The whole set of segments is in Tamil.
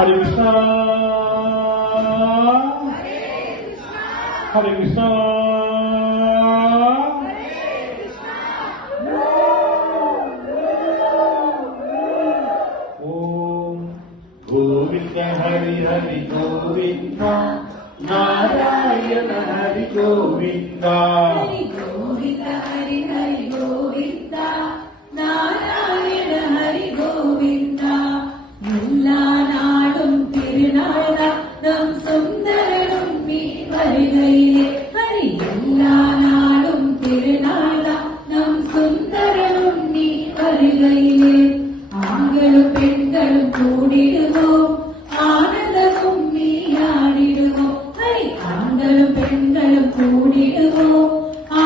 Hare Krishna, Hare Krishna, Om Govinda Hari Hari Govinda, Narayana Hari Govinda, Hari Govinda Hari Hari Govinda, Narayana Hari Govinda. எல்லா நாடும் திருநாளா நம் சுந்தரனும் நீ வருகையிலே. ஹரி எல்லா நாடும் திருநாளா நம் சுந்தரனும் நீ வருகையிலே. ஆண்களும் பெண்களும் கூடிடுவோம், ஆனந்தமும் நீ ஆடிடுவோம். ஹரி ஆண்களும் பெண்களும் கூடிடுவோம்,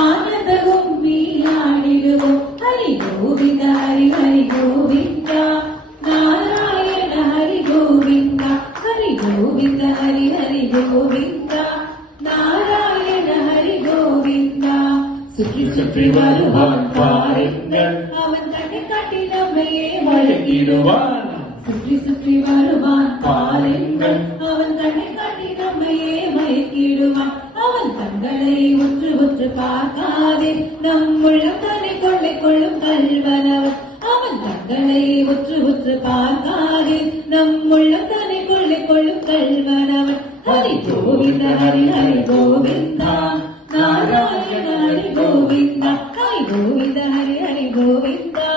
ஆனந்தமும் நீ ஆடிடுவோம். ஹரி கோவிந்த ஹரி ஹரி கோவிந்தா, நாராயண ஹரி கோவிந்தா. ஹரி கோவிந்த ஹரி ஹரி கோவிந்தா, நாராயண ஹரி கோவிந்தா. சுற்றி சுற்றி வருவான் பாருங்கள், அவன் தன்னை காட்டி நம்மையே வழங்கிடுவான். சுற்றி சுற்றி வருவான் பாருங்கள், அவன் தன்னை காட்டி நம்மையே மயக்கிடுவான். அவன் தங்களை ஒன்று ஒன்று பார்க்காதே, நம் உள்ளம் தன்னை கொள்ளை கொள்ளும் கல்வனவன். அவன் தங்களை ஒன்று ஒன்று பார்க்காதே, நம் உள்ளம் தன்னை கொள்ளை கொள்ளும் கல்வனவன். ஹரி கோவிந்த ஹரி ஹரி கோவிந்தா, நாராயண ஹரி கோவிந்தா. ஹரி கோவிந்த ஹரி ஹரி கோவிந்தா,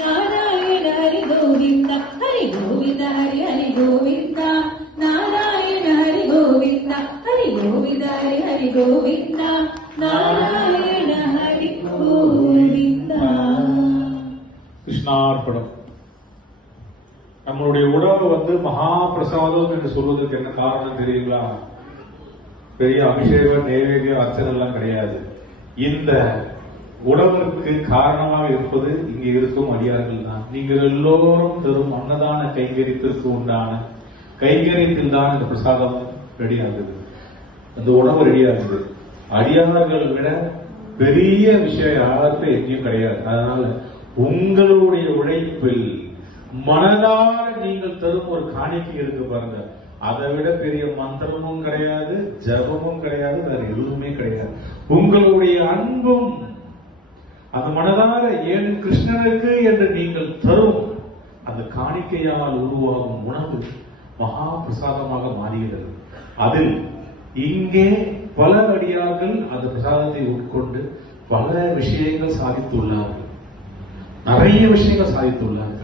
நாராயண ஹரி கோவிந்தா. ஹரி கோவிந்த ஹரி ஹரி கோவிந்தா, நாராயண ஹரி கோவிந்தா. ஹரி கோவிந்த ஹரி ஹரி கோவிந்தா, நாராயண ஹரி கோவிந்தா. கிருஷ்ணார்ப்பணம். நம்மளுடைய உணவு மகா பிரசாதம் என்று சொல்வதற்கு என்ன காரணம் தெரியுங்களா? பெரிய அபிஷேகம், நைவேத்தியம், அர்ச்சனை எல்லாம் கிடையாது. இந்த உணவிற்கு காரணமாக இருப்பது இங்கே இருக்கும் அடியார்கள் தான். நீங்கள் எல்லோரும் தரும் அன்னதான கைங்கரியத்திற்கு உண்டான கைங்கரியத்தில் தான் இந்த பிரசாதம் ரெடி ஆகுது, அந்த உணவு ரெடி ஆகுது. அடியார்கள் விட பெரிய விஷயம் யாருக்கும் எங்கேயும் கிடையாது. அதனால உங்களுடைய உழைப்பில் மனதார நீங்கள் தரும் ஒரு காணிக்கை இருக்கு பாருங்க, அதை விட பெரிய மந்திரமும் கிடையாது, ஜபமும் கிடையாது, வேற எதுவுமே கிடையாது. உங்களுடைய அன்பும் அந்த மனதார ஏன் கிருஷ்ணனுக்கு என்று நீங்கள் தரும் அந்த காணிக்கையால் உருவாகும் உணவு மகா பிரசாதமாக மாறுகிறது. அதில் இங்கே பல அடியார்கள் அந்த பிரசாதத்தை உட்கொண்டு பல விஷயங்கள் சாதித்துள்ளார்கள், நிறைய விஷயங்கள் சாதித்துள்ளார்கள்.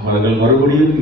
அவர்கள் மறுபடியும்